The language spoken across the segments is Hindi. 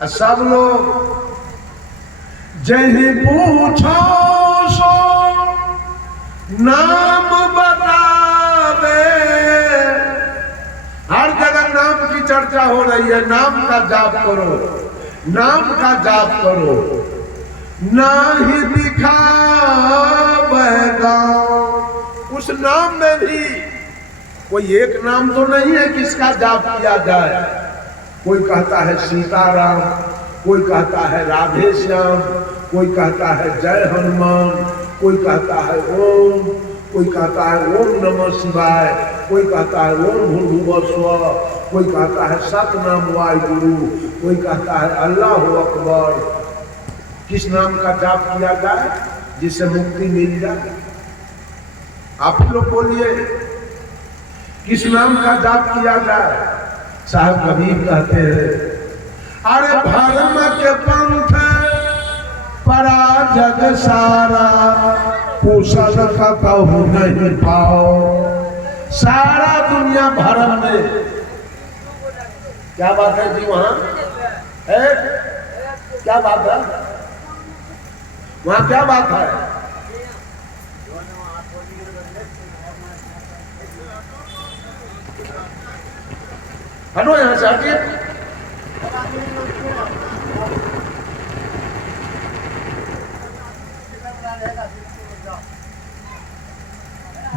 सब लोग जही पूछो सो नाम बतावे। हर जगह नाम की चर्चा हो रही है। नाम का जाप करो, नाम का जाप करो। ना ही दिखा बहगा, उस नाम में भी कोई एक नाम तो नहीं है किसका जाप किया जाए। कोई कहता है सीताराम, कोई कहता है राधे श्याम, कोई कहता है जय हनुमान, कोई कहता है ओम, कोई कहता है ओम नमः शिवाय, कोई कहता है ओम भूर्भुवः स्वः, कोई कहता है सतनाम वाहिगुरु, कोई कहता है अल्लाह अकबर। किस नाम का जाप किया जाए जिससे मुक्ति मिल जाए? आप लोग बोलिए, किस नाम का जाप किया जाए? साहब कबीर कहते हैं, अरे धर्म के पंथ परा जग सारा, कुशल का कहू नहीं पाओ। सारा दुनिया भरम में, क्या बात है जी वहां है? क्या बात है वहां? क्या बात है? हटो यहां से, हटिए।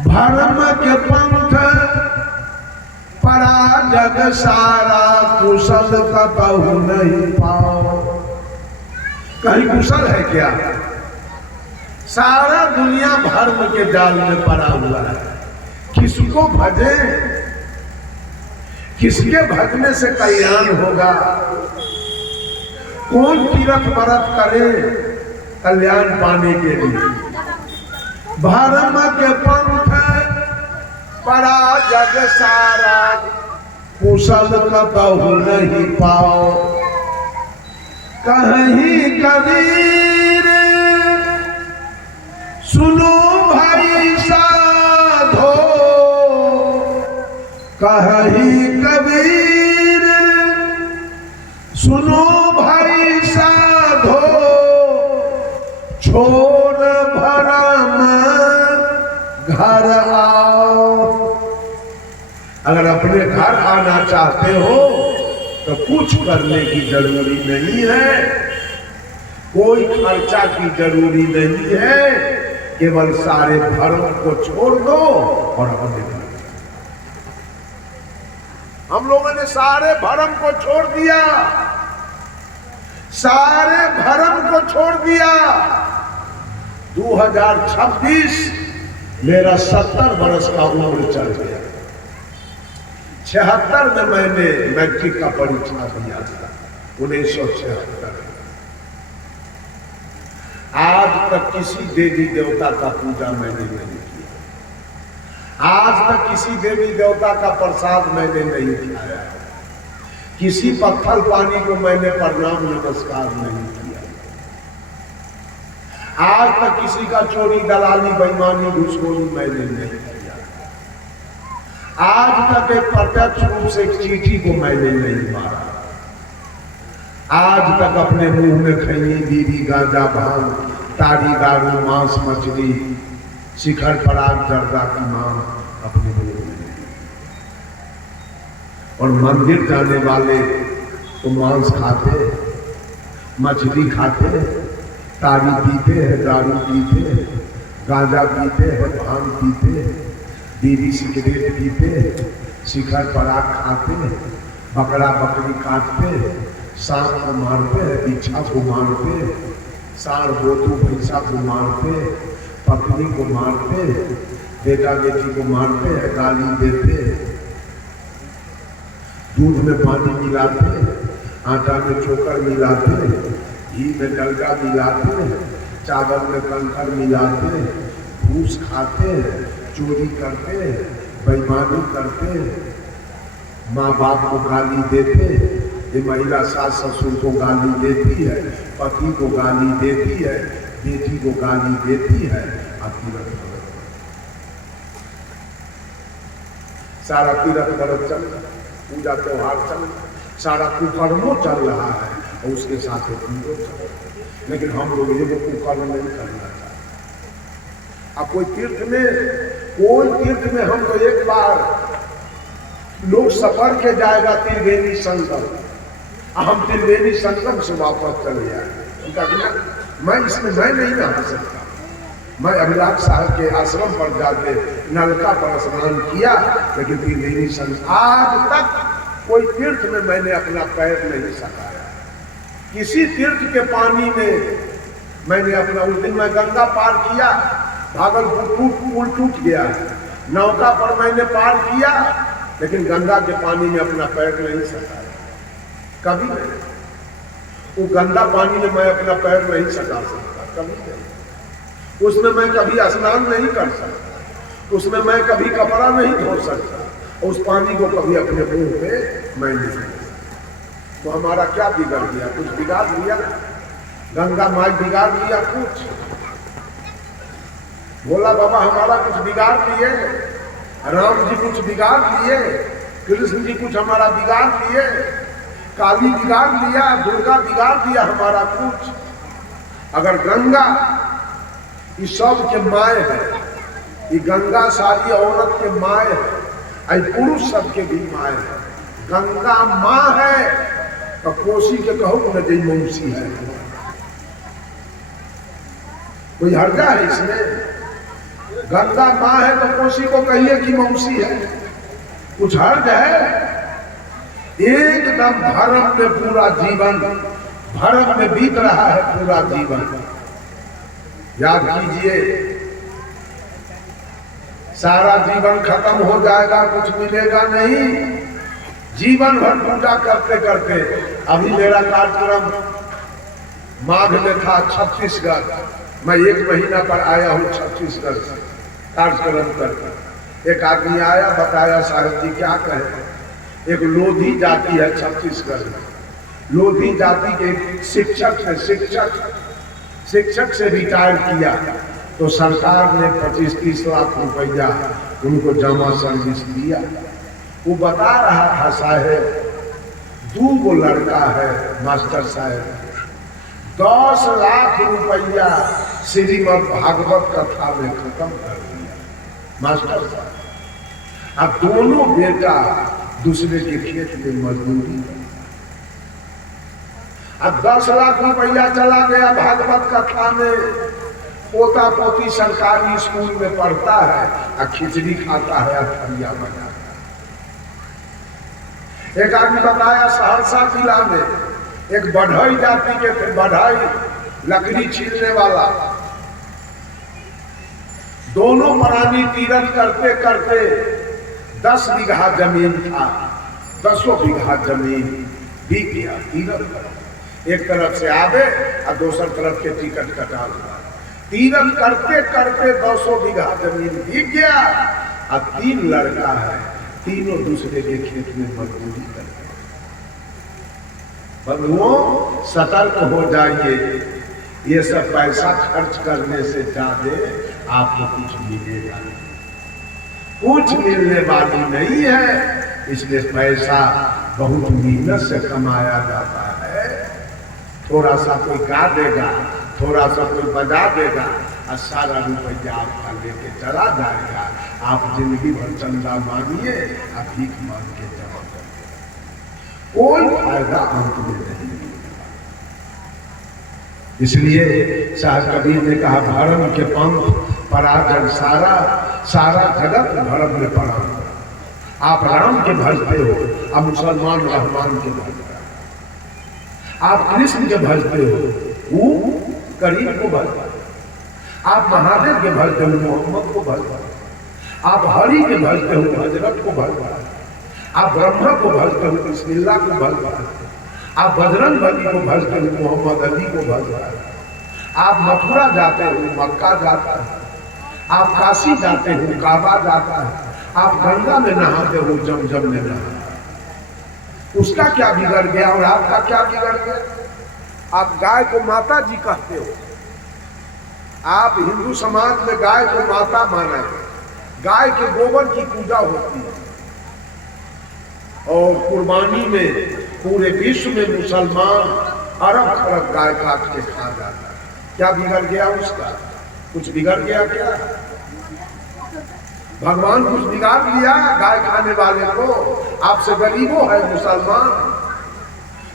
भरम के पंथ परा जग सारा, कुशल का कहू नहीं पाओ। कहीं कुशल है क्या? सारा दुनिया भरम के जाल में पड़ा हुआ है। किसको भजे, किसके भजने से कल्याण होगा? कौन तीर्थ व्रत करे कल्याण पाने के लिए? भरम के पंथ परा जग सारा, कुशल का कहू नहीं पाओ। कहीं कबीर सुनो भाई साधो, कहीं कबीर सुनो भाई साधो, छोड़ भरम घर आओ। अगर अपने घर आना चाहते हो तो कुछ करने की जरूरी नहीं है, कोई खर्चा की जरूरी नहीं है। केवल सारे भरम को छोड़ दो और अपने घर। हम लोगों ने सारे भरम को छोड़ दिया, सारे भरम को छोड़ दिया। 2026 मेरा 70 वर्ष का उम्र चल गया। 76 में मैंने मैट्रिक का परीक्षा दिया था, 1976। आज तक किसी देवी देवता का पूजा मैंने नहीं किया। आज तक किसी देवी देवता का प्रसाद मैंने नहीं खाया। किसी पत्थर पानी को मैंने प्रणाम नमस्कार नहीं किया। आज तक किसी का चोरी दलाली बेईमानी घुसखोरी मैंने नहीं किया। आज तक एक प्रत्यक्ष रूप से एक चींटी को मैंने नहीं मारा। आज तक अपने मुंह में खैनी बीड़ी गांजा भांग ताड़ी दारू मांस मछली शिखर पराग जर्दा की मांग अपने मुंह में नहीं। और मंदिर जाने वाले तो मांस खाते, मछली खाते, ताड़ी पीते हैं, दारू पीते हैं, गांजा पीते हैं, भांग पीते हैं, बीड़ी सिगरेट पीते हैं, शिखर पराग खाते हैं, बकरा बकरी काटते हैं, सांप को मारते हैं, बिच्छा को मारते हैं, सार बोतू भैंसा को मारते हैं, पत्नी को मारते हैं, बेटा बेटी को मारते हैं, गाली देते हैं, दूध में पानी मिलाते हैं, आटा में चोकर मिलाते हैं, घी में डलका मिलाते हैं, चावल में कंकर मिलाते हैं, घूस खाते हैं, चोरी करते हैं, बेईमानी करते हैं, माँ बाप को गाली देते हैं। ये महिला सास ससुर को गाली देती है, पति को गाली देती है, बेटी को गाली देती है। तीरथ व्रत सारा तीरथ व्रत चल रहा है, पूजा त्योहार चल रहा है, सारा कुकर्मों चल रहा है। और उसके साथ तुम लोग चलो। लेकिन हम लोग ये कर्म नहीं करना चाहते। अब कोई तीर्थ में हम तो एक बार लोग सफर के जाएगा त्रिवेणी संगम, हम त्रिवेणी संगम से वापस चले आए। मैं इसमें मैं नहीं नहा सकता। मैं अभिलाष साहब के आश्रम पर जाके नलका पर स्नान किया, लेकिन त्रिवेणी संगम आज तक कोई तीर्थ में मैंने अपना पैर नहीं सकाया। किसी तीर्थ के पानी में मैंने अपना, उस दिन मैं गंगा पार किया, भागलपुर पुल टूट गया, नौका पर मैंने पार किया, लेकिन गंगा के पानी में अपना पैर नहीं सकाया कभी नहीं। वो गंदा पानी में मैं अपना पैर नहीं सका सकता कभी नहीं। उसमें मैं कभी स्नान नहीं कर सकता, उसमें मैं कभी कपड़ा नहीं धो सकता, और उस पानी को कभी अपने मुंह पे मैं नहीं। तो हमारा क्या बिगड़ गया? कुछ बिगाड़ लिया? गंगा माई बिगाड़ लिया कुछ? बोला बाबा हमारा कुछ बिगाड़ लिए? राम जी कुछ बिगाड़ लिए? कृष्ण जी कुछ हमारा बिगाड़ लिए? काली बिगाड़ लिया? दुर्गा बिगाड़ दिया हमारा कुछ? अगर गंगा इस सब के माए है, ये गंगा सारी औरत के माए है, आई पुरुष सबके भी माए है। गंगा माँ है तो कोसी के कहो न जई मौसी है। कोई हर्जा है इसमें? गंगा माँ है तो कोसी को कहिए कि मौसी है, कुछ हर्ज है? एकदम भरम में पूरा जीवन, भरम में बीत रहा है पूरा जीवन। याद कीजिए, सारा जीवन खत्म हो जाएगा, कुछ मिलेगा नहीं। जीवन भर पूजा करते करते, अभी मेरा कार्यक्रम माघ में था छत्तीसगढ़, मैं 1 महीना पर आया हूँ छत्तीसगढ़ से कार्यक्रम करके। एक आदमी आया, बताया साहब जी क्या कहे, एक लोधी जाति है छत्तीसगढ़ में, लोधी जाति के शिक्षक से रिटायर किया, तो सरकार ने 25-30 लाख रुपया उनको जमा सर्विस दिया। वो बता रहा था साहेब 2 लड़का है मास्टर साहब, 10 लाख रुपया श्रीमद् भागवत कथा में खत्म कर दिया मास्टर साहब। अब दोनों बेटा दूसरे के खेत में मजदूरी, अब 10 लाख रुपया चला गया भागवत कथा में। पोता पोती सरकारी स्कूल में पढ़ता है और खिचड़ी खाता है, अठरिया बनाता है। एक आदमी बताया सहरसा जिला में एक बढ़ई जाति के थे, बढ़ई लकड़ी छीलने वाला, दोनों प्राणी तीरथ करते करते 10 बीघा जमीन था, 10 बीघा जमीन बिक गया तीरथ। एक तरफ से आवे और दूसर तरफ के टिकट कटा लिया। तीरथ करते करते 200 बीघा जमीन बिक गया और 3 लड़का है, तीनों दूसरे के खेत में मजदूरी करते। बंधुओं सतर्क हो जाइए, ये सब पैसा खर्च करने से ज्यादा आपको कुछ मिलेगा नहीं, कुछ मिलने वाली नहीं है। इसलिए पैसा बहुत मेहनत से कमाया जाता है। थोड़ा सा कोई गा देगा, थोड़ा सा कोई बजा देगा और सारा रुपया आपका लेके चला जाएगा। आप जिंदगी भर चंदा मांगिए और भीख मांग के जमा करिए, कोई फायदा अंत में नहीं। इसलिए शाह कबीर ने कहा भरम के पंथ पराजन सारा, सारा जगत भरम में पड़ा। आप राम के भजते हो, आप मुसलमान रहमान के भजते हो, आप कृष्ण के भजते हो, वो करीम को भजते हो, आप महादेव के भजते हो, मोहम्मद को भजते हो, आप हरि के भजते हो, हजरत को भजते हो, आप ब्रह्मा को भजते हो, बिस्मिल्लाह को भजते हो, आप बजरंग बली को भजते हो, मोहम्मद अली को भजते हो, आप मथुरा जाते हो, मक्का जाता है, आप काशी जाते हो, काबा जाता है, आप गंगा में नहाते हो, जमजम में नहाते। उसका क्या बिगड़ गया और आपका क्या बिगड़ गया? आप गाय को माता जी कहते हो। आप हिंदू समाज में गाय को माता माना है, गाय के गोबर की पूजा होती है। और कुर्बानी में पूरे विश्व में मुसलमान अरब खरब गाय काट के खा जाता है। क्या बिगड़ गया उसका? कुछ बिगड़ गया क्या? भगवान कुछ बिगाड़ लिया गाय खाने वाले को? आपसे गरीबों है मुसलमान,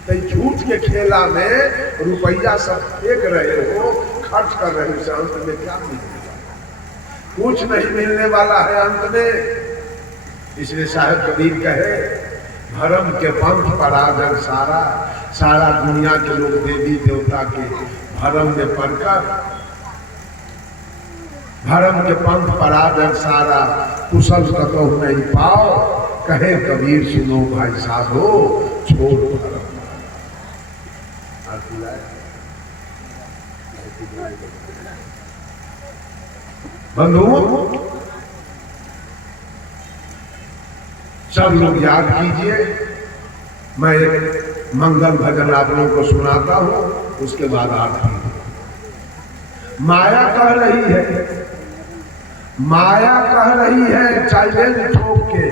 तो झूठ के खेला में रुपया सब फेंक रहे हो, खर्च कर रहे हो, अंत में क्या मिलेगा? कुछ नहीं मिलने वाला है अंत में। इसलिए साहब कबीर कहे, धर्म के पंथ पर आदर सारा, सारा दुनिया के लोग देवी देवता के धर्म में पढ़कर, धर्म के पंथ पर आदर सारा, कुशल कतहु नहीं पाओ। कहे कबीर सुनो भाई साधो, छोड़ धर्म। बंधुओं, सब लोग याद कीजिए, मैं एक मंगल भजन आप लोगों को सुनाता हूं, उसके बाद आरती। माया कह रही है, माया कह रही है, चैलेंज ठोक के